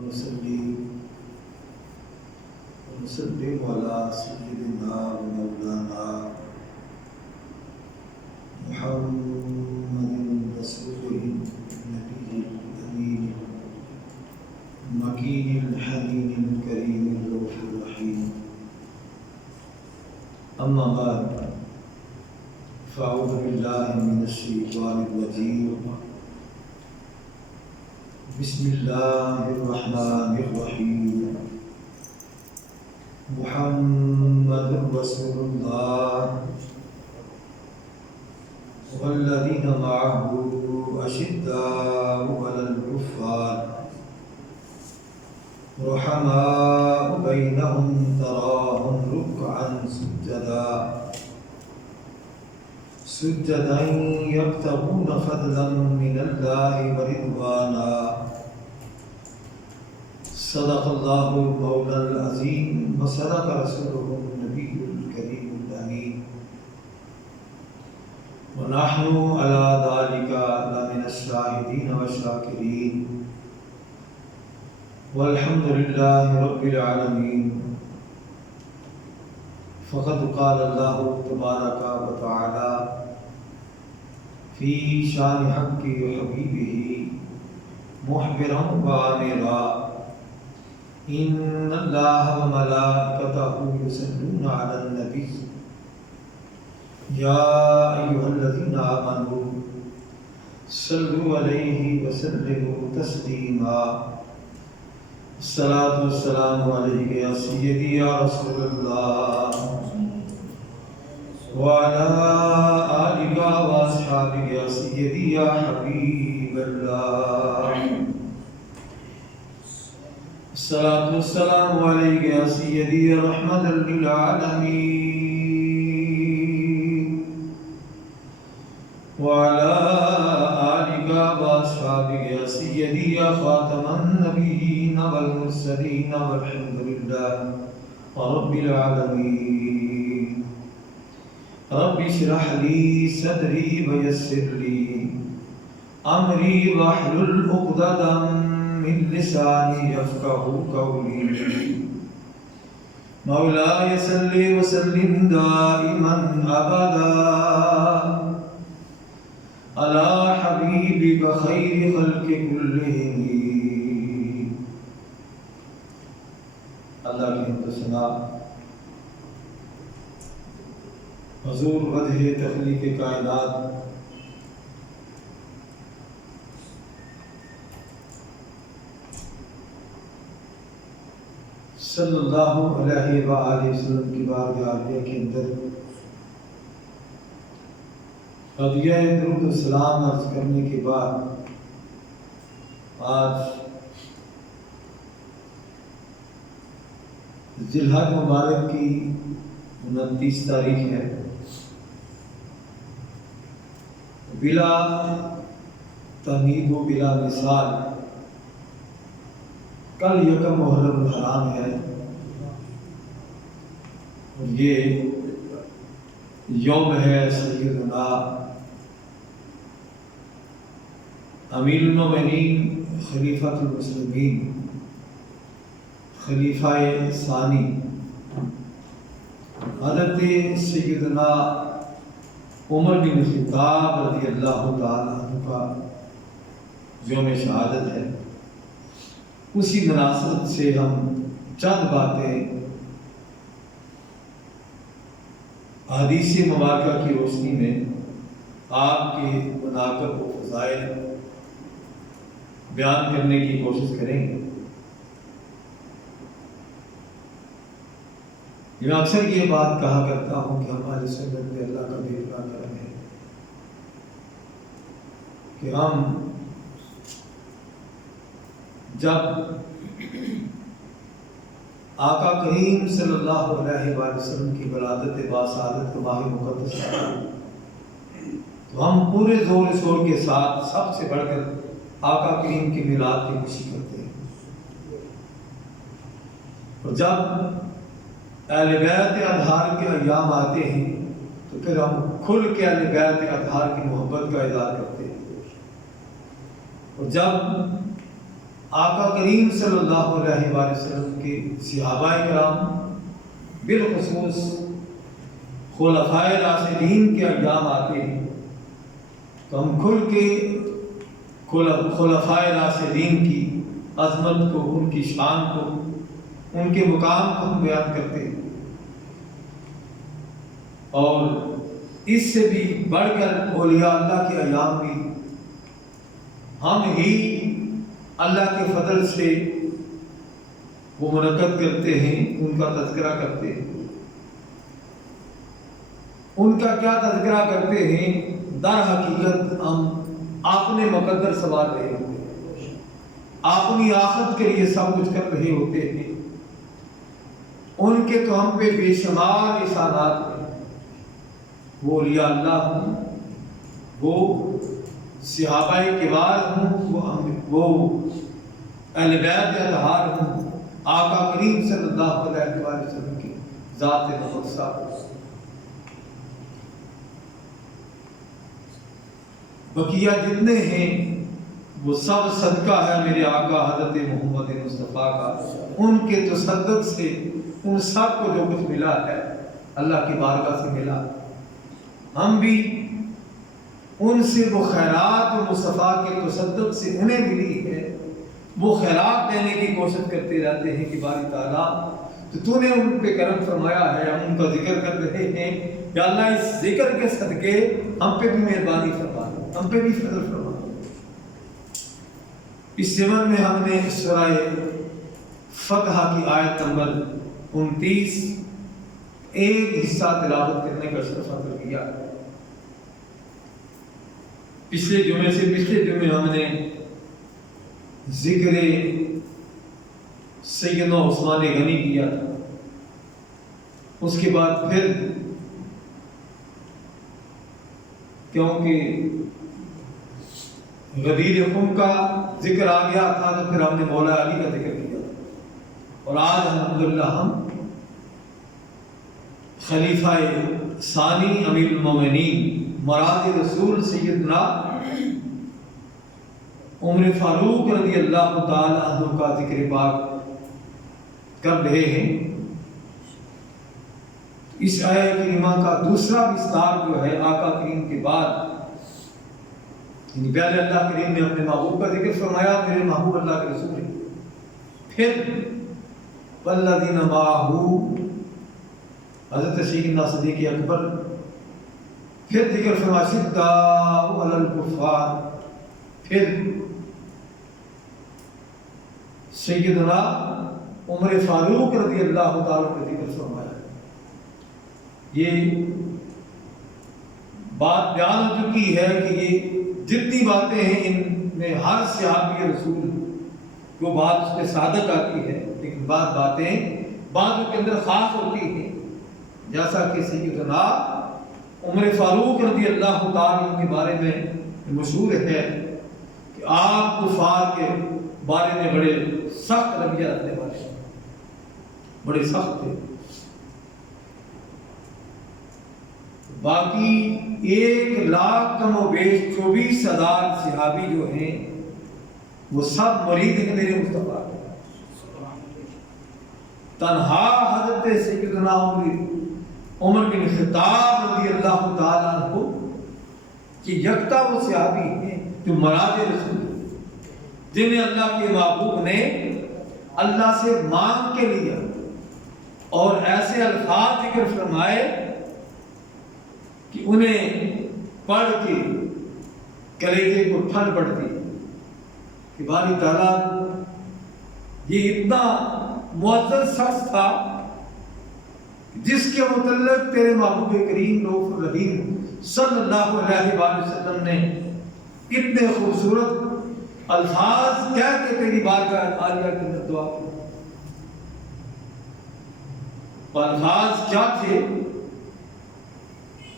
ونصلي ونسلم على سيدنا ومولانا محمد رسوله النبي الأمين المكين الحنين الكريم الرؤوف الرحيم. أما بعد فأعوذ بالله من الشيطان الرجيم. بسم الله الرحمن الرحيم. محمد رسول الله والذين معه أشداء على الكفار رحماء بينهم تراهم ركعا سجدا يبتغون فضلا من الله ورضوانا. صدق الله المولى العظيم وصدق رسوله النبي الكريم الأمين. ونحن على ذلك لمن الشاهدين والشاكرين والحمد لله رب العالمين. فقد قال الله تبارك وتعالى في شان حق حبيبه محبرا وآمرا إن الله وملائكته يصلون على النبي يا أيها الذين آمنوا صلوا عليه وسلموا تسليما. الصلاة والسلام عليك يا سيدي يا رسول الله وعلى آلك وأصحابك يا سيدي يا حبيب الله. الصلاة والسلام عليك يا سيدي يا رحمة للعالمين وعلى آلك وأصحابك يا سيدي يا خاتم النبيين والمرسلين والحمد لله رب العالمين. رب اشرح لي صدري ويسر لي أمري واحلل عقدة من لساني يفقهوا قولي. مولاي صل وسلم دائما أبدا على حبيبك خير خلق كلهم. اللہ کی حمد و ثنا حضور وجہ تخلیق کائنات صلی اللہ علیہ وآلہ وسلم کی بارگاہ عالیہ کے اندر قضیہ درود و سلام عرض کرنے کے بعد آج ذی الحج مبارک کی 29 تاریخ ہے. بلا تمید و بلا مثال کل یکم محرم الحرام ہے اور یہ یوم ہے سیدنا امیر المومنین خلیفۃ المسلمین خلیفہ ثانی حضرت سیدنا عمر بن خطاب رضی اللہ تعالیٰ عنہ کا یوم شہادت ہے. اسی مناسبت سے ہم چند باتیں احادیث مبارکہ کی روشنی میں آپ کے مناقب و فضائل بیان کرنے کی کوشش کریں گے. میں اکثر یہ بات کہا کرتا ہوں کہ ہماری سنت میں اللہ کا بھی اتنا کرم ہے کہ ہم جب آقا کریم صلی اللہ علیہ وآلہ وسلم کی ولادت باسعادت کا ماہ مقدس آتا تو ہم پورے زور شور کے ساتھ سب سے بڑھ کر آقا کریم کی میلاد کی خوشی کرتے ہیں. اور جب اہل بیت اطہار کے ایام آتے ہیں تو پھر ہم کھل کے اہل بیت اطہار کی محبت کا اظہار کرتے ہیں. اور جب آقا کریم صلی اللہ علیہ وآلہ وسلم کے صحابہ کرام بالخصوص خلفائے راشدین کے ایام آتے ہیں تو ہم کھل کے خلفائے راشدین کی عظمت کو، ان کی شان کو، ان کے مقام کو ہم بیان کرتے ہیں، اور اس سے بھی بڑھ کر اولیاء اللہ کے ایام بھی ہم ہی اللہ کے فضل سے وہ منعقد کرتے ہیں، ان کا تذکرہ کرتے ہیں۔ ان کا کیا تذکرہ کرتے ہیں؟ در حقیقت ہم اپنے مقدر سوار رہے ہوتے ہیں، اپنی آخرت کے لیے سب کچھ کر رہے ہوتے ہیں۔ ان کے تو ہم پہ بے شمار احسانات ہیں، وہ اولیاء اللہ ہوں، وہ صحابہ کبار ہوں، وہ اہل بیت اطہار ہوں، آقا کریم صلی اللہ علیہ وآلہ وسلم کی ذات مقدسہ۔ بقیہ جتنے ہیں وہ سب صدقہ ہے میرے آقا حضرت محمد مصطفیٰ کا، ان کے تصدق سے ان سب کو جو کچھ ملا ہے اللہ کی بارگاہ سے ملا۔ ہم بھی ان سے وہ خیرات و مصطفیٰ کے تصدق سے انہیں ملی ہے، وہ خیرات دینے کی کوشش کرتے رہتے ہیں کہ باری تعالیٰ تو نے ان پہ کرم فرمایا ہے، ہم ان کا ذکر کر رہے ہیں، یا اللہ اس ذکر کے صدقے ہم پہ بھی مہربانی فرما، ہم پہ بھی فضل فرما۔ اس ضمن میں ہم نے سورہ فتح کی آیت نمبر 29 ایک حصہ تلاوت کرنے کا شرف حاصل کیا۔ پچھلے جمعے ہم نے ذکر سیدنا عثمان غنی کیا تھا، اس کے بعد پھر کیونکہ غدیر خم کا ذکر آ گیا تھا تو پھر ہم نے مولا علی کا ذکر کیا، اور آج الحمدللہ ہم خلیفہ ثانی امیر المومنین مراد رسول سیدنا عمر فاروق رضی اللہ تعالی عنہ کا ذکر پاک کر رہے ہیں۔ اس آیہ کریمہ کا دوسرا وستار جو ہے آقا کریم کے بعد، یعنی پہلے اللہ کریم نے اپنے محبوب کا ذکر فرمایا، میرے محبوب اللہ کے رسول ہیں، پھر والذین معہ حضرت سیدنا صدیق اکبر، پھر ذکر فرمایا شداء علی الکفار، پھر سیدنا عمر فاروق رضی اللہ تعالیٰ کا ذکر فرمایا۔ یہ بات بیان ہو چکی ہے کہ یہ جتنی باتیں ہیں ان میں ہر صحابی رسول وہ بات اس پہ صادق آتی ہے، لیکن بعض کے اندر خاص ہوتی ہیں، جیسا کہ سیدنا عمر فاروق رضی اللہ تعالیٰ کے بارے میں مشہور ہے کہ آپ کفار کے بارے میں بڑے سخت رویہ رکھنے والے، بڑے سخت تھے۔ باقی 1,00,000 کم و بیش 24,000 صحابی جو ہیں وہ سب مرید ہیں میرے مصطفیٰ کے۔ تنہا حضرت سیدنا عمر بن خطاب رضی اللہ تعالیٰ عنہ کہ یکتا وہ صحابی ہیں جو مراد رسول ہیں، جنہیں اللہ کے محبوب نے اللہ سے مانگ کے لیا اور ایسے الفاظ ذکر فرمائے کہ انہیں پڑھ کے کلیجے کو ٹھنڈ پڑتی کہ باری تعالیٰ یہ اتنا معزز شخص تھا جس کے متعلق تیرے محبوب کریم رؤوف الرحیم صلی اللہ علیہ وآلہ وسلم نے اتنے خوبصورت الفاظ کہہ کے تیری بارگاہ عالیہ کے اندر دعا کی۔ الفاظ کیا تھے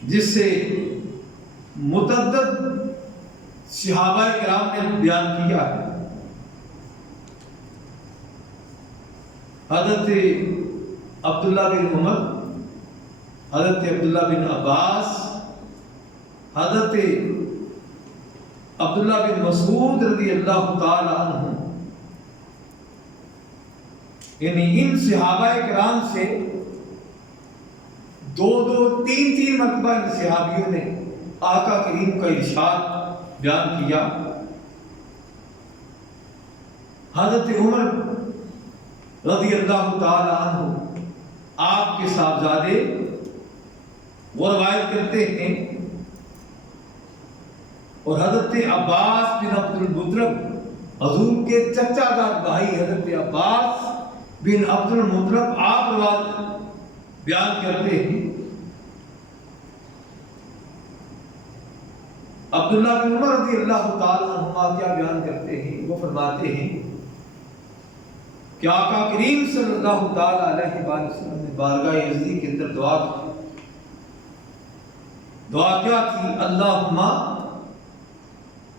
جس سے متعدد صحابہ کرام نے بیان کیا ہے۔ حضرت عبداللہ بن عمر، حضرت عبداللہ بن عباس، حضرت عبداللہ بن مسعود رضی اللہ تعالی عنہ یعنی ان صحابہ کرام سے دو تین مرتبہ ان صحابیوں نے آقا کریم کا ارشاد بیان کیا۔ حضرت عمر رضی اللہ تعالی عنہ آپ کے صاحبزادے وہ روایت کرتے ہیں، اور حضرت عباس بن عبد المطلب حضور کے چچا دار بھائی حضرت عباس بن عبد المطلب آپ روایت بیان کرتے ہیں، عبداللہ بن عمر رضی اللہ تعالی عنہما کیا بیان کرتے ہیں، وہ فرماتے ہیں کہ آقا کریم صلی اللہ تعالی علیہ وآلہ وسلم نے بارگاہ عزیز کے اندر دعا کی۔ دعا کیا تھی؟ اللہم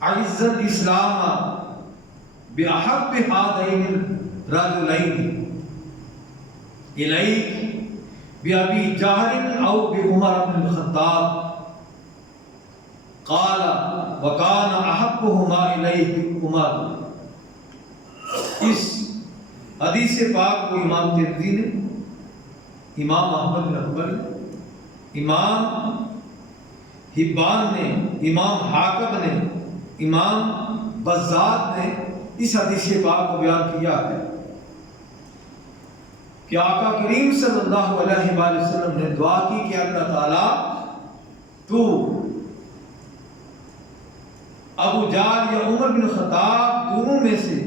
اعز الاسلام بأحب هذین الرجلین الیک بأبی جہل او بعمر بن الخطاب قال وکان احبہما الیہ عمر۔ اس حدیث پاک کو امام ترمذی نے، امام احمد بن حنبل نے، امام حبان نے، امام حاکم نے، امام بزار نے اس حدیث پاک کو بیان کیا ہے کہ آقا کریم صلی اللہ علیہ وآلہ وسلم نے دعا کی کہ اللہ تعالیٰ تو ابو جہل یا عمر بن خطاب دونوں میں سے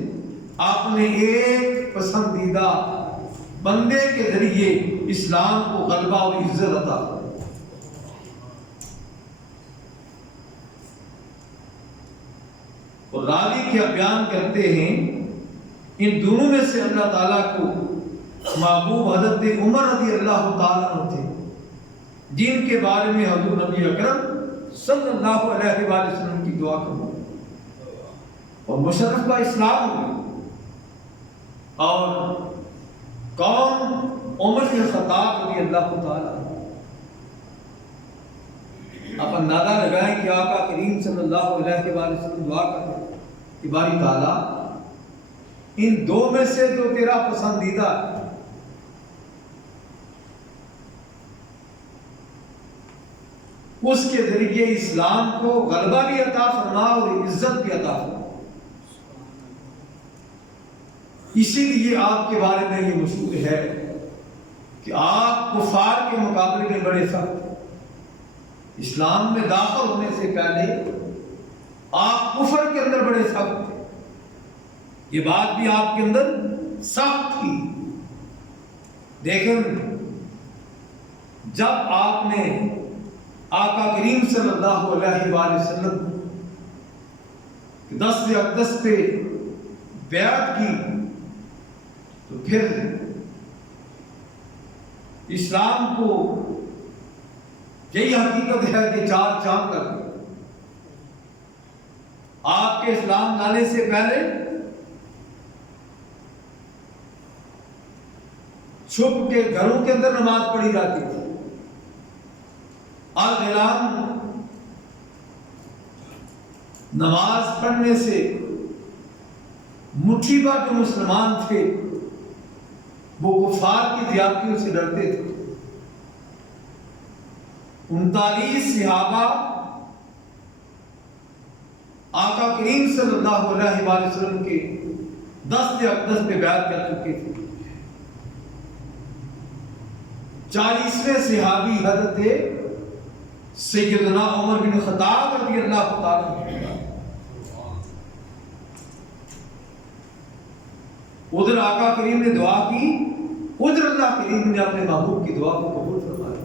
آپ نے ایک پسندیدہ بندے کے ذریعے اسلام کو غلبہ اور عزت عطا کرو۔ اور راوی کیا بیان کرتے ہیں ان دونوں میں سے اللہ تعالیٰ کو محبوب حضرت عمر رضی اللہ تعالیٰ عنہ تھے، جن کے بارے میں حضور نبی اکرم صلی اللہ علیہ وآلہ وسلم کی دعا کرو اور مشرف کا اسلام ہو۔ اور کون؟ عمر بن خطاب رضی اللہ تعالیٰ عنہ۔ آپ اندازہ لگائیں کہ آقا کریم صلی اللہ علیہ وآلہ وسلم دعا کرتے کہ باری تعالیٰ ان دو میں سے جو تیرا پسندیدہ ہے اس کے ذریعے اسلام کو غلبہ بھی عطا فرما اور عزت بھی عطا فرما۔ اسی لیے آپ کے بارے میں یہ مشہور ہے کہ آپ کفار کے مقابلے میں بڑے سخت ہیں۔ اسلام میں داخل ہونے سے پہلے آپ کفر کے اندر بڑے سخت تھے، یہ بات بھی آپ کے اندر سخت تھی، لیکن جب آپ نے آقا کریم صلی اللہ علیہ وآلہ وسلم 10 اقدس پہ بیعت کی تو پھر اسلام کو یہی حقیقت ہے کہ 4 چاند تک آپ کے اسلام لانے سے پہلے چھپ کے گھروں کے اندر نماز پڑھی جاتی تھی۔ الغلام نماز پڑھنے سے مٹھی بھر جو مسلمان تھے وہ کفار کی زیادتیوں سے ڈرتے تھے۔ 39 صحابہ آقا کریم صلی اللہ علیہ وآلہ وسلم کے 10 اقدس پہ بیعت کر چکے تھے۔ 40ویں صحابی حضرت سیدنا عمر بن خطاب رضی اللہ تعالیٰ عنہ، ادھر آقا کریم نے دعا کی، ادھر اللہ کریم نے اپنے محبوب کی دعا کو قبول فرمایا۔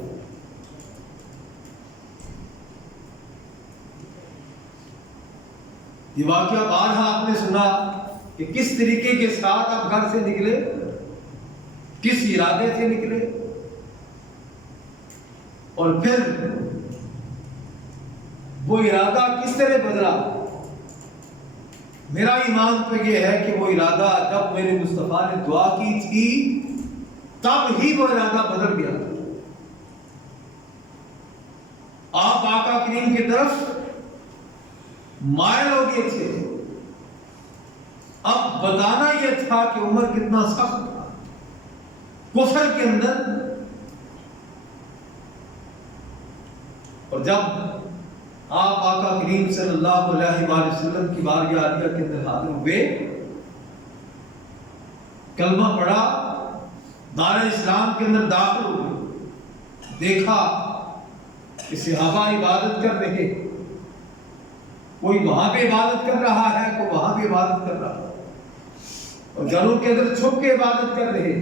یہ واقعہ بارہا آپ نے سنا کہ کس طریقے کے ساتھ آپ گھر سے نکلے، کس ارادے سے نکلے، اور پھر وہ ارادہ کس طرح بدلا۔ میرا ایمان تو یہ ہے کہ وہ ارادہ جب میرے مصطفیٰ نے دعا کی تھی تب ہی وہ ارادہ بدل گیا۔ آپ آقا کریم کی طرف مائل ہو گئے تھے، اب بتانا یہ تھا کہ عمر کتنا سخت تھا، کفر کے اندر، اور جب آپ آقا کریم صلی اللہ علیہ وآلہ وسلم کی بارگاہ عالیہ کے اندر حاضر ہوئے، کلمہ پڑھا، دار اسلام کے اندر داخل ہوئے، دیکھا کہ صحابہ عبادت کر رہے، کوئی وہاں پہ عبادت کر رہا ہے، کوئی وہاں پہ عبادت کر رہا ہے، اور گھروں کے اندر چھپ کے عبادت کر رہے۔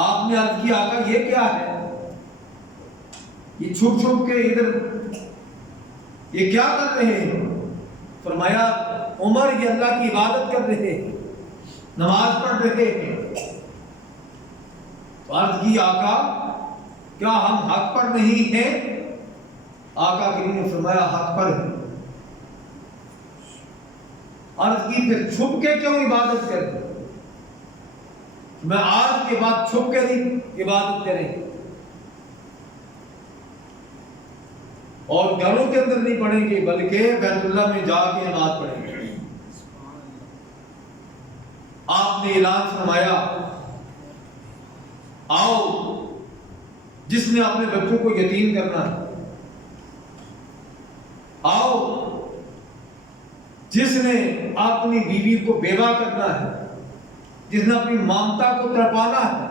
آپ نے عرض کیا آقا یہ کیا ہے؟ یہ چھپ چھپ کے ادھر یہ کیا کر رہے ہیں؟ فرمایا عمر یہ اللہ کی عبادت کر رہے ہیں، نماز پڑھ رہے ہیں۔ عرض کی آقا کیا ہم حق پر نہیں ہیں؟ آقا کریم نے فرمایا حق پر ہیں۔ عرض کی پھر چھپ کے کیوں عبادت کریں؟ میں آج کے بعد چھپ کے نہیں عبادت کریں، اور گھروں کے اندر نہیں پڑھیں گے بلکہ بیت اللہ میں جا کے نماز پڑھیں گے۔ آپ نے اعلان فرمایا آؤ جس نے اپنے بچوں کو یتیم کرنا ہے، آؤ جس نے اپنی بیوی کو بیوہ کرنا ہے، جس نے اپنی مامتا کو تڑپانا ہے،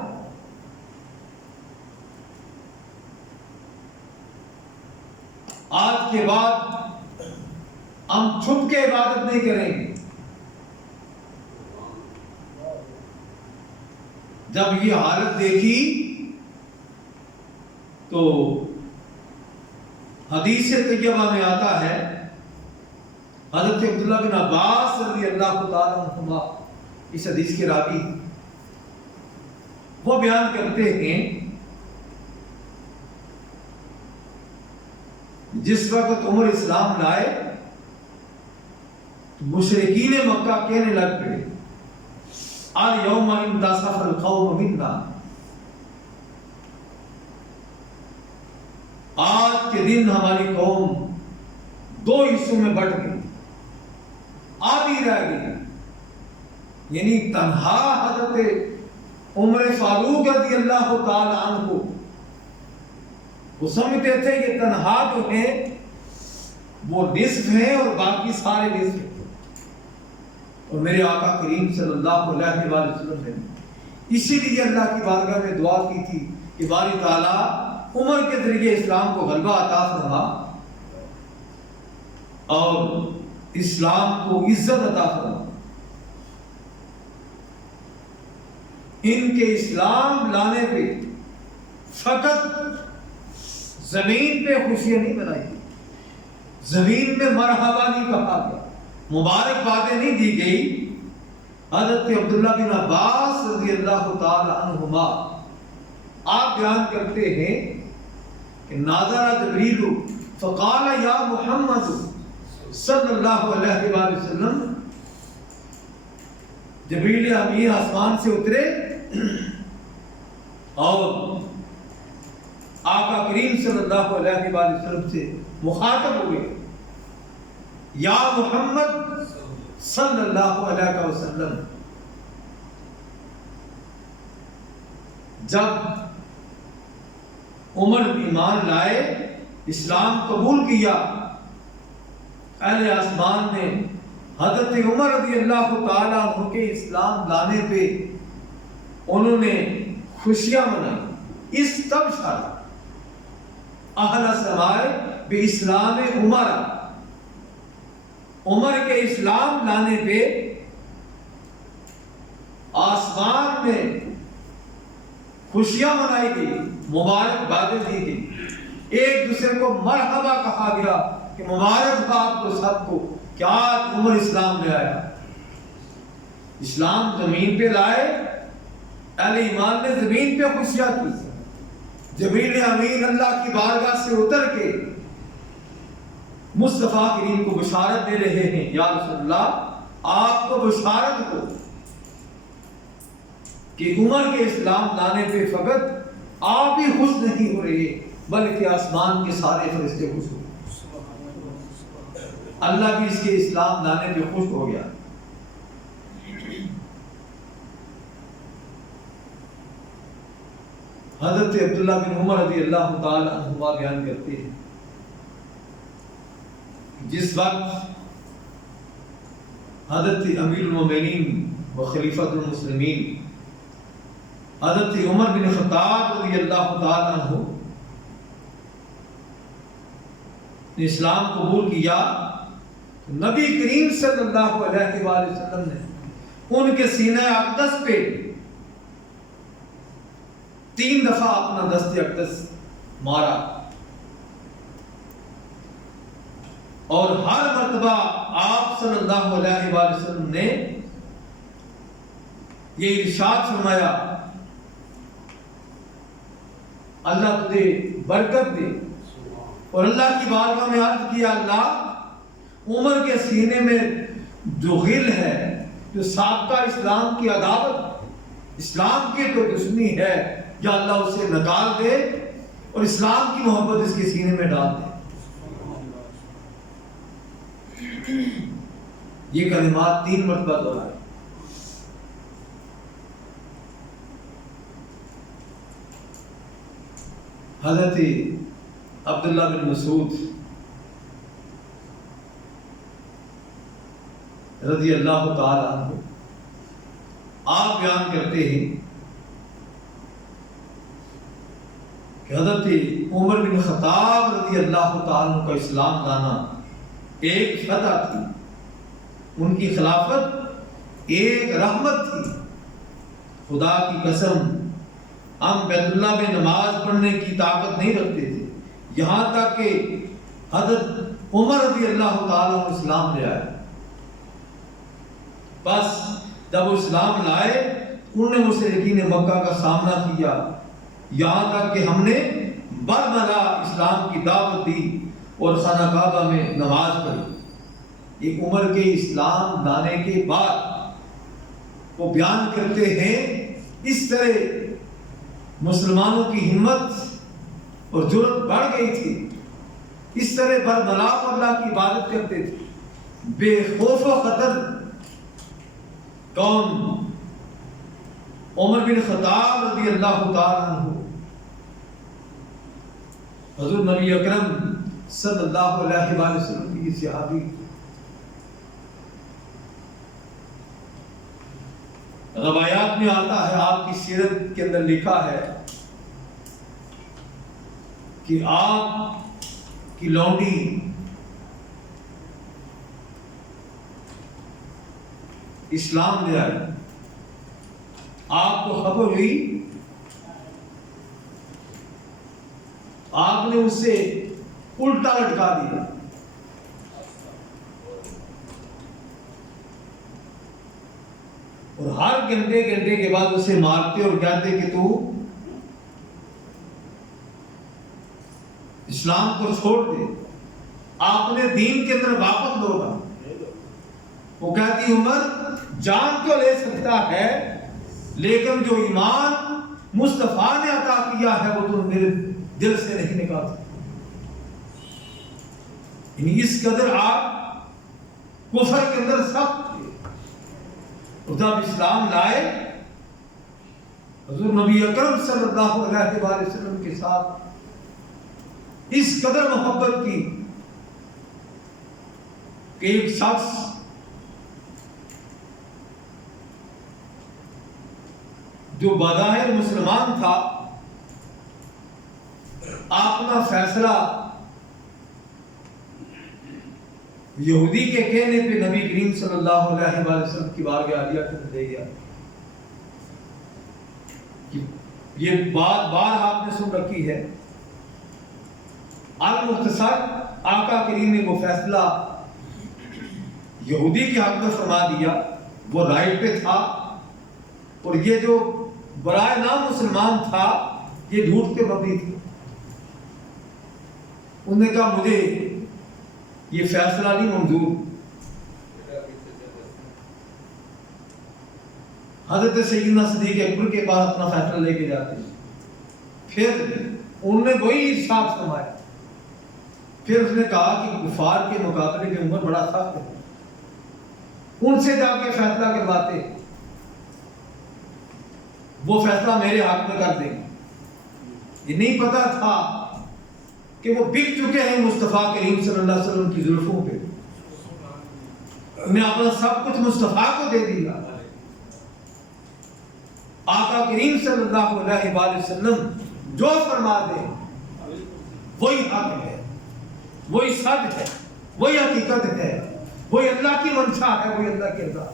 آج کے بعد ہم چھپ کے عبادت نہیں کریں گے۔ جب یہ حالت دیکھی تو حدیث طیبہ میں آتا ہے، حضرت عبداللہ بن عباس رضی اللہ تعالیٰ عنہما اس حدیث کے راوی، وہ بیان کرتے ہیں جس وقت عمر اسلام لائے مشرکین مکہ کہنے لگ پڑے الیوم انتصف القوم منا، آج کے دن ہماری قوم دو حصوں میں بٹ گئی، آدھی رہ گئی، یعنی تنہا حضرت عمر فاروق رضی اللہ تعالی عنہ وہ سمجھتے تھے یہ تنہا جو ہیں وہ نصف ہیں اور باقی سارے نصف ہیں، اور میرے آقا کریم صلی اللہ علیہ وآلہ وسلم نے اسی لیے اللہ کی بارگاہ میں دعا کی تھی کہ باری تعالیٰ عمر کے ذریعے اسلام کو غلبہ عطا فرما اور اسلام کو عزت عطا فرما۔ ان کے اسلام لانے پہ فقط زمین پہ خوشیاں نہیں منائی، زمین میں مرحبا نہیں کہا گیا، مبارکبادیں نہیں دی گئی۔ حضرت عبداللہ بن عباس رضی اللہ تعالی عنہما آپ بیان کرتے ہیں کہ ناظر جبریل فقال یا محمد صلی اللہ علیہ وآلہ وسلم، جبریل امین آسمان سے اترے اور آقا کریم صلی اللہ علیہ وآلہ وسلم سے مخاطب ہوئے، یا محمد صلی اللہ علیہ وسلم۔ جب عمر ایمان لائے، اسلام قبول کیا، اہل آسمان نے حضرت عمر رضی اللہ تعالیٰ عنہ کے اسلام لانے پہ انہوں نے خوشیاں منائی۔ اس تبشر اہل سمائے بے اسلام عمر کے اسلام لانے پہ آسمان میں خوشیاں منائی گئی، مبارکبادیں دی گئی، ایک دوسرے کو مرحبا کہا گیا کہ مبارک ہو آپ کو سب کو کہ آج عمر اسلام لے آیا۔ اسلام زمین پہ لائے، اہل ایمان نے زمین پہ خوشیاں کی۔ جبریل امین اللہ کی بارگاہ سے اتر کے مصطفیٰ کریم کو بشارت دے رہے ہیں، یا رسول اللہ آپ کو بشارت ہو کہ عمر کے اسلام لانے پہ فقط آپ ہی خوش نہیں ہو رہے بلکہ آسمان کے سارے فرشتے خوش ہو، اللہ بھی اس کے اسلام لانے پہ خوش ہو گیا۔ حضرت عبداللہ بن عمر رضی اللہ تعالی عنہما بیان کرتے ہیں جس وقت حضرت امیر المومنین و خلیفۃ المسلمین حضرت عمر بن خطاب رضی اللہ تعالی عنہ نے اسلام قبول کیا، نبی کریم صلی اللہ علیہ وآلہ وسلم نے ان کے سینہ اقدس پہ 3 دفعہ اپنا دست اقدس مارا، اور ہر مرتبہ آپ صلی اللہ علیہ وآلہ وسلم نے یہ ارشاد فرمایا اللہ تجھے برکت دے، اور اللہ کی بارگاہ میں عرض کیا اللہ عمر کے سینے میں جو غل ہے، جو سابقہ اسلام کی عداوت، اسلام کی تو دشمنی ہے، یا اللہ اسے نکال دے اور اسلام کی محبت اس کے سینے میں ڈال دے۔ یہ کلمات 3 مرتبہ دہرائے۔ حضرت عبداللہ بن مسعود رضی اللہ تعالی عنہ آپ بیان کرتے ہیں کہ حضرت عمر بن خطاب رضی اللہ تعالی عنہ کا اسلام لانا ایک فتح تھی، ان کی خلافت ایک رحمت تھی۔ خدا کی قسم ہم بیت اللہ میں نماز پڑھنے کی طاقت نہیں رکھتے تھے، یہاں تک کہ حضرت عمر رضی اللہ تعالیٰ عنہ اسلام لے آئے۔ بس جب وہ اسلام لائے انہوں نے مشرکین مکہ کا سامنا کیا، یہاں تک کہ ہم نے برملا اسلام کی دعوت دی اور خانہ کعبہ میں نماز پڑھی۔ ایک عمر کے اسلام لانے کے بعد وہ بیان کرتے ہیں اس طرح مسلمانوں کی ہمت اور جرأت بڑھ گئی تھی، اس طرح برملا اللہ کی عبادت کرتے تھے بے خوف و خطر۔ کون؟ عمر بن خطاب رضی اللہ تعالی عنہ حضور نبی اکرم صلی اللہ علیہ وآلہ وسلم کی صحابی، روایات میں آتا ہے، آپ کی سیرت کے اندر لکھا ہے کہ آپ کی لونڈی اسلام لے آئی، آپ کو خبر ہوئی، آپ نے اسے الٹا لٹکا دیا، اور ہر گھنٹے کے بعد اسے مارتے اور کہتے کہ تو اسلام کو چھوڑ دے، آپ نے دین کے اندر واپس لوٹا۔ وہ کہتی عمر جان تو لے سکتا ہے لیکن جو ایمان مصطفیٰ نے عطا کیا ہے وہ تو میرے دل سے نہیں نکال سکتا۔ یعنی اس قدر آپ کفر کے اندر سخت تھے، اور جب اسلام لائے حضور نبی اکرم صلی اللہ علیہ وآلہ وسلم کے ساتھ اس قدر محبت کی کہ ایک شخص جو بظاہر مسلمان تھا اپنا فیصلہ یہودی کے کہنے پہ نبی کریم صلی اللہ علیہ وآلہ وسلم کی بارگاہ عالیہ کے اندر لے گیا۔ یہ بات بار آپ نے سن رکھی ہے۔ المختصر آقا کریم نے وہ فیصلہ یہودی کے حق میں فرما دیا، وہ رائٹ پہ تھا، اور یہ جو برائے نام مسلمان تھا یہ جھوٹ کے مبنی تھی۔ انہوں نے کہا مجھے یہ فیصلہ نہیں منظور۔ حضرت سیدنا صدیق اکبر کے پاس اپنا فیصلہ لے کے جاتے ہیں، پھر انہوں نے وہی ارشاد فرمایا، پھر اس نے کہا کہ کفار کے مقابلے میں عمر بڑا سخت ہے، ان سے جا کے فیصلہ کرواتے، وہ فیصلہ میرے حق میں کر دیں گے۔ یہ نہیں پتا تھا کہ وہ بک چکے ہیں مصطفیٰ کریم صلی اللہ علیہ وسلم کی زلفوں پہ. انہیں اپنا سب کچھ مصطفیٰ کو دے دیا. آقا کریم صلی اللہ علیہ وآلہ وسلم جو فرما دے وہی حق ہے، وہی سچ ہے، وہی حقیقت ہے، وہی اللہ کی منشا ہے، وہی اللہ کی رضا.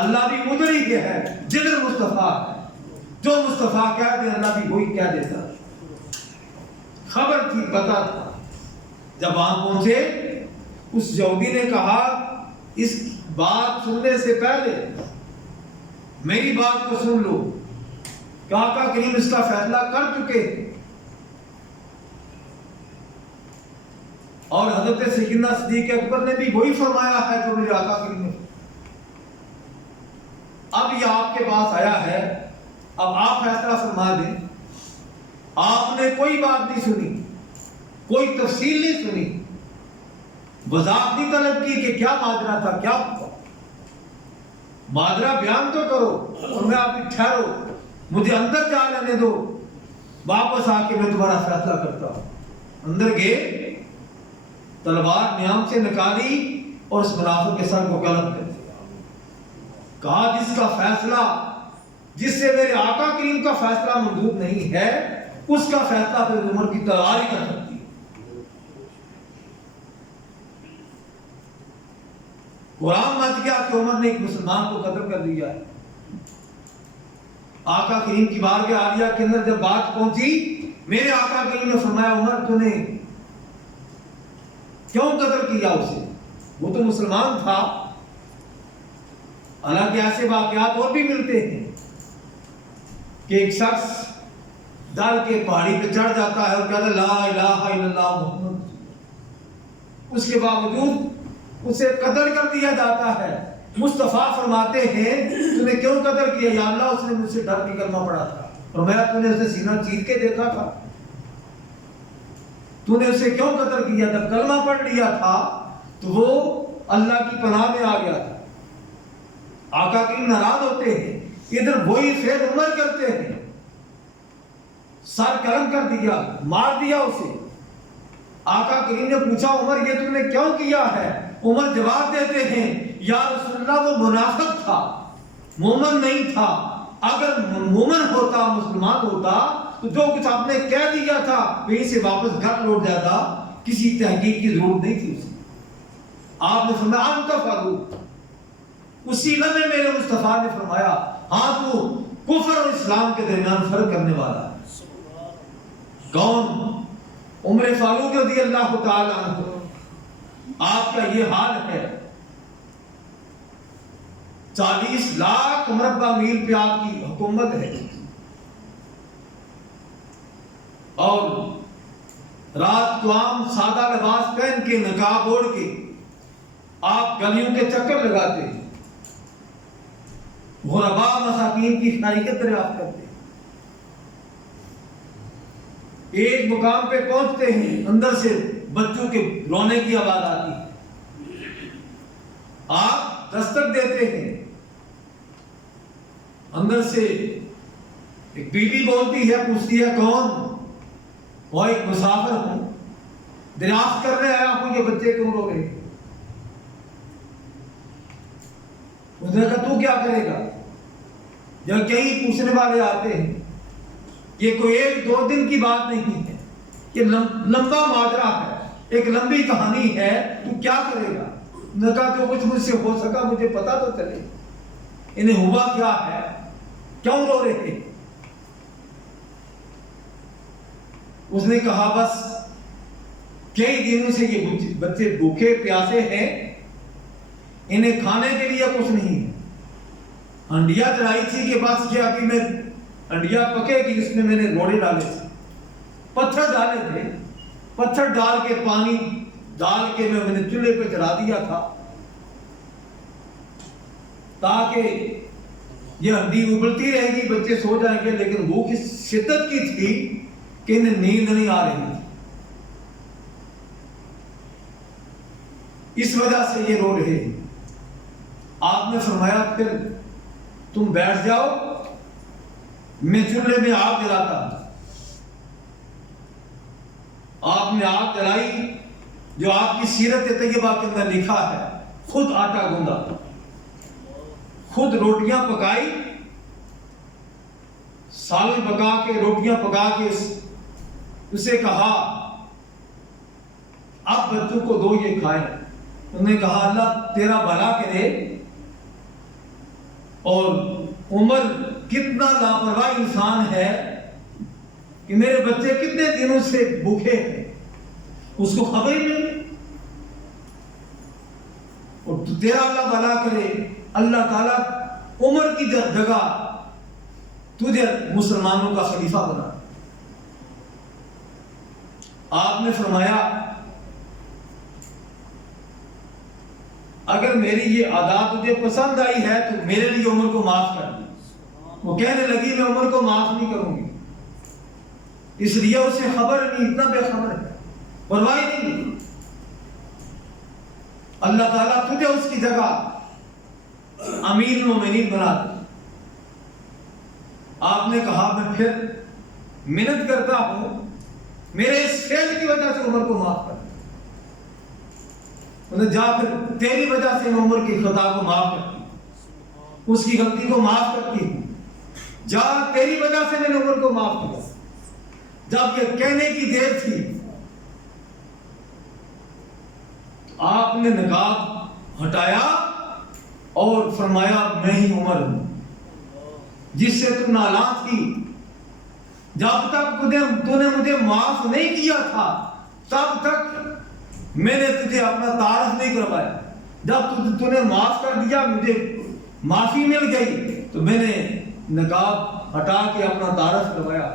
اللہ بھی ادھر ہی کے ہے جدھر مصطفیٰ ہے. جو مصطفیٰ کہہ دے اللہ بھی وہی کہہ دیتا. خبر تھی، پتا تھا. جب وہاں پہنچے اس یہودی نے کہا اس بات سننے سے پہلے میری بات کو سن لو کہ آقا کریم اس کا فیصلہ کر چکے اور حضرت سیدنا صدیق اکبر نے بھی وہی فرمایا ہے جو میرے آقا کریم نے. اب یہ آپ کے پاس آیا ہے، اب آپ فیصلہ فرما دیں. آپ نے کوئی بات نہیں سنی، کوئی تفصیل نہیں سنی، وضاحت نہیں طلب کی کہ کیا ماجرا تھا، کیا ہوا. ماجرا بیان تو کرو اور میں آپ ٹھہرو، مجھے اندر جا لینے دو، واپس آ کے میں تمہارا فیصلہ کرتا ہوں. اندر گئے، تلوار نیام سے نکالی اور اس منافق کے سر کو قلم کر دیا. کہا جس کا فیصلہ، جس سے میرے آقا کریم کا فیصلہ منظور نہیں ہے، اس کا فیصلہ پھر عمر کی تلوار ہی کر سکتی ہے. قرآن مت گیا کہ عمر نے ایک مسلمان کو قتل کر دیا ہے. آقا کریم کی بارگاہ عالیہ کے اندر جب بات پہنچی، میرے آقا کریم نے فرمایا عمر تو نے کیوں قتل کیا اسے؟ وہ تو مسلمان تھا. حالانکہ ایسے واقعات اور بھی ملتے ہیں کہ ایک شخص ڈل کے پہاڑی پہ چڑھ جاتا ہے اور کہتا ہے لا الہ الا اللہ محمد، اس کے باوجود اسے قتل کر دیا جاتا ہے. مصطفیٰ فرماتے ہیں تو نے کیوں قتل کیا؟ یا اللہ اس نے مجھ سے ڈر کے کلمہ پڑھا تھا. فرمایا تو نے اسے سینہ چیر کے دیکھا تھا؟ تو نے اسے کیوں قتل کیا؟ جب کلمہ پڑھ لیا تھا تو وہ اللہ کی پناہ میں آ گیا تھا. آقا کریم ناراض ہوتے ہیں، ادھر وہی فعل عمر کرتے ہیں، سر قلم کر دیا، مار دیا اسے. آقا کریم نے پوچھا عمر یہ تم نے کیوں کیا ہے؟ عمر جواب دیتے ہیں یا رسول اللہ وہ منافق تھا، مومن نہیں تھا. اگر مومن ہوتا، مسلمان ہوتا تو جو کچھ آپ نے کہہ دیا تھا وہیں سے واپس گھر لوٹ جاتا، کسی تحقیق کی ضرورت نہیں تھی اسے. آپ نے فرمایا انت فاروق. اسی لمحے میرے مصطفیٰ نے فرمایا ہاں تو کفر اور اسلام کے درمیان فرق کرنے والا ہے. کون؟ عمر فاروق رضی اللہ تعالی عنہ. آپ کا یہ حال ہے، 40 لاکھ مربع میل پہ آپ کی حکومت ہے اور رات کو عام سادہ لباس پہن کے، نقاب اوڑھ کے آپ گلیوں کے چکر لگاتے ہیں، غرباء مساکین کی خیریت دریافت کرتے ہیں. ایک مقام پہ پہنچتے ہیں، اندر سے بچوں کے رونے کی آواز آتی ہے. آپ دستک دیتے ہیں، اندر سے ایک بیوی بولتی ہے، پوچھتی ہے کون؟ وہ ایک مسافر ہوں، دریافت کرنے آیا ہوں یہ بچے کیوں رو رہے ہیں. اس نے کہا تو کیا کرے گا؟ جب کئی پوچھنے والے آتے ہیں، یہ کوئی 1-2 دن کی بات نہیں ہے، یہ لمبا ماجرا ہے، ایک لمبی کہانی ہے، تو کیا کرے گا؟ نے کہا جو کچھ مجھ سے ہو سکا مجھے پتا تو چلے. انہیں ہوا کیا ہے، کیوں رو رہے ہیں؟ اس نے کہا بس کئی دنوں سے یہ بچے بھوکے پیاسے ہیں، انہیں کھانے کے لیے کچھ نہیں ہے. ہنڈیا چڑھائی تھی کہ بس کیا کہ میں ہنڈیا پکے گی، اس میں نے روڑے ڈالے تھے، پتھر ڈالے تھے، پتھر ڈال کے پانی ڈال کے میں نے چولہے پہ چڑھا دیا تھا تاکہ یہ ہنڈی ابلتی رہے گی، بچے سو جائیں گے. لیکن بھوک اس شدت کی تھی کہ انہیں نیند نہیں آ رہی تھی، اس وجہ سے یہ رو رہے ہیں. آپ نے فرمایا پھر تم بیٹھ جاؤ، میں چولہے میں آگ جلاتا ہوں. آپ نے آگ جلائی جو آپ کی سیرت طیبہ کے اندر لکھا ہے، خود آٹا گوندا، خود روٹیاں پکائی، سالن پکا کے روٹیاں پکا کے اسے کہا اب بچوں کو دو یہ کھائیں۔ انہوں نے کہا اللہ تیرا بھلا کرے، اور عمر کتنا لاپرواہ انسان ہے کہ میرے بچے کتنے دنوں سے بھوکے ہیں، اس کو خبر ہی نہیں، اور تیرا اللہ بھلا کرے، اللہ تعالیٰ عمر کی جگہ تجھے مسلمانوں کا خلیفہ بنا۔ آپ نے فرمایا اگر میری یہ عادات تجھے پسند آئی ہے تو میرے لیے عمر کو معاف کر دی۔ وہ کہنے لگی میں عمر کو معاف نہیں کروں گی، اس لیے اسے خبر نہیں، اتنا بے خبر ہے، پرواہ نہیں۔ اللہ تعالیٰ تجھے اس کی جگہ امیر المومنین بنا دے۔ آپ نے کہا میں پھر محنت کرتا ہوں، میرے اس فعل کی وجہ سے عمر کو معاف کر دے۔ جا پھر تیری وجہ سے میں عمر کی خطا کو معاف کرتی ہوں، اس کی غلطی کو معاف کرتی ہوں، جا تیری وجہ سے میں نے عمر کو معاف کیا۔ جب یہ کہنے کی دیر تھی آپ نے نقاب ہٹایا اور فرمایا میں ہی عمر ہوں جس سے تم نالاں تھی، جب تک تو نے مجھے معاف نہیں کیا تھا تب تک میں نے تجھے اپنا تعارف نہیں کروایا، جب تو نے معاف کر دیا، مجھے معافی مل گئی تو میں نے نقاب ہٹا کے اپنا تعارف کروایا۔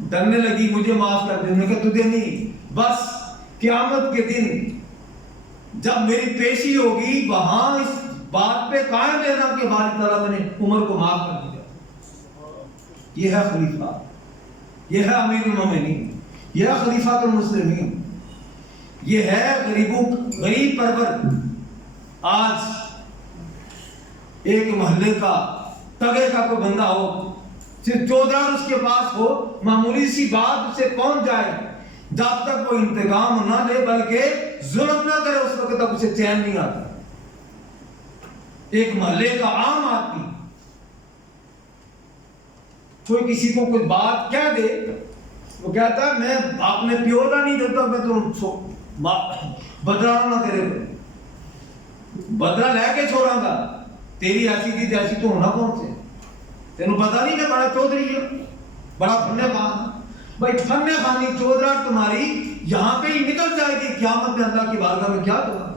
ڈرنے لگی مجھے معاف کر دے، میں کہ تجھے نہیں، بس قیامت کے دن جب میری پیشی ہوگی وہاں اس بات پہ قائم رہنا کہ باری تعالیٰ میں نے عمر کو معاف کر دیا۔ یہ ہے خلیفہ، یہ ہے امیر المومنین، یہ ہے خلیفہ المسلمین، یہ ہے غریب پرور۔ آج ایک محلے کا تگے کا کوئی بندہ ہو، صرف چودھر اس کے پاس ہو، معمولی سی بات اسے پہنچ جائے، جب تک وہ انتقام نہ لے بلکہ ظلم نہ کرے اس وقت تک اسے چین نہیں آتا۔ ایک محلے کا عام آدمی کوئی کسی کو کوئی بات کہہ دے، وہ کہتا ہے میں اپنے پیو کا نہیں دیتا، میں تو بدلہ نہ تیرے کو بدلہ لے کے چھوڑاں گا، تیری ایسی تھی جیسی تو ہونا کون سے، تینوں پتا نہیں میں بڑا چودھری ہوں، بڑا فنے خان۔ بھائی فنے خانی چودھرا تمہاری یہاں پہ ہی نکل جائے گی، قیامت میں اللہ کی بارگاہ میں کیا کرنا۔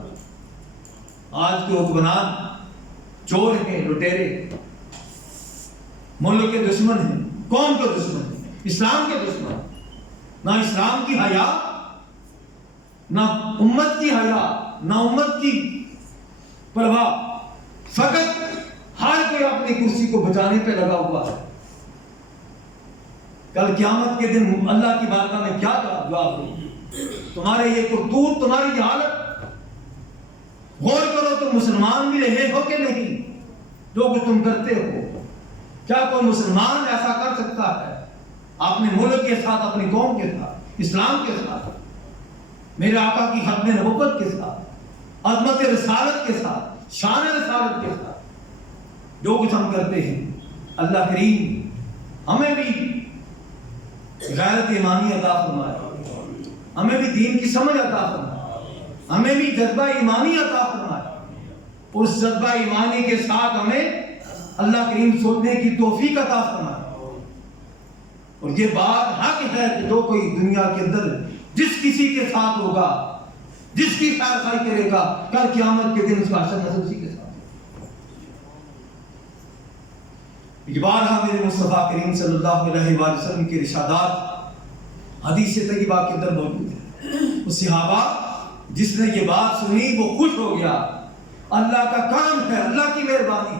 آج کے حکمران چور ہیں، لٹیرے، ملک کے دشمن ہیں، قوم کے دشمن ہیں، اسلام کے دشمن، نہ اسلام کی حیا، نہ امت کی حیا، نہ امت کی پرواہ، فقط ہر کوئی اپنی کرسی کو بچانے پہ لگا ہوا ہے۔ کل قیامت کے دن اللہ کی بارگاہ میں کیا جواب دیں؟ تمہارے یہ کرتوت، تمہاری یہ حالت، غور کرو تم مسلمان بھی رہے ہو کہ نہیں؟ جو کچھ تم کرتے ہو، کیا کوئی مسلمان ایسا کر سکتا ہے اپنے ملک کے ساتھ، اپنی قوم کے ساتھ، اسلام کے ساتھ، میرے آقا کی ختم نبوت کے ساتھ، عظمت رسالت کے ساتھ، شان رسالت کے ساتھ جو کچھ ہم کرتے ہیں؟ اللہ کریم ہمیں بھی غیرت ایمانی عطا فرمائے، ہمیں بھی دین کی سمجھ عطا فرمائے، ہمیں بھی جذبہ ایمانی عطا فرمائے، اس جذبہ ایمانی کے ساتھ ہمیں اللہ کریم سوچنے کی توفیق عطا فرمائے۔ اور یہ بات حق ہے کہ جو کوئی دنیا کے اندر جس کسی کے ساتھ ہوگا، جس کی خیر خواہی کرے گا، کل قیامت کے دن اس کا حشر نصیب اسی کے ساتھ۔ بارہا میرے مصطفیٰ کریم صلی اللہ علیہ وآلہ وسلم کے ارشادات حدیث طیبہ کے اندر موجود ہیں۔ اس صحابہ جس نے یہ بات سنی وہ خوش ہو گیا، اللہ کا کرم ہے، اللہ کی مہربانی۔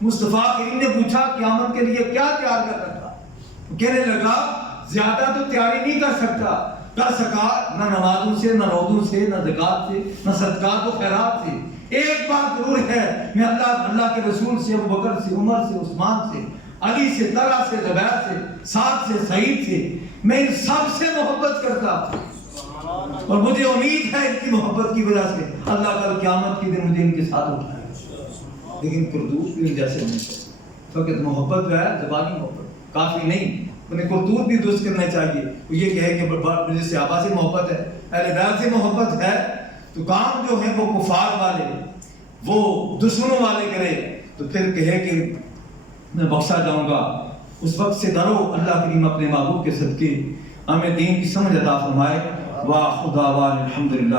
مصطفیٰ کریم نے پوچھا قیامت کے لیے کیا تیار کر رکھا؟ کہنے لگا زیادہ تو تیاری نہیں کر سکا، نہ نمازوں سے، نہ روزوں سے، نہ زکات سے، نہ صدقات و خیرات سے۔ ایک بات ضرور ہے، میں اللہ کے رسول سے، ابوبکر سے، عمر سے، عثمان سے، علی سے، طلحہ سے، زبیر سے، سعد سے، سعید سے، میں ان سب سے محبت کرتا ہوں۔ اور مجھے امید ہے ان کی محبت کی وجہ سے اللہ کل قیامت کے دن مجھے ان کے ساتھ اٹھائے. لیکن کرتوت بھی جیسے نہیں فقط محبت جو ہے زبانی محبت کافی نہیں, انہیں کرتوت بھی درست کرنا چاہیے. وہ یہ کہے کہ مجھے صحابہ سے محبت ہے, اہل بیت سے محبت ہے, تو کام جو ہے وہ کفار والے, وہ دشمنوں والے کرے, تو پھر کہے کہ میں بخشا جاؤں گا. اس وقت سے ڈرو. اللہ کریم اپنے محبوب کے صدقے ہمیں دین کی سمجھ عطا فرمائے. واہ خدا الحمدللہ.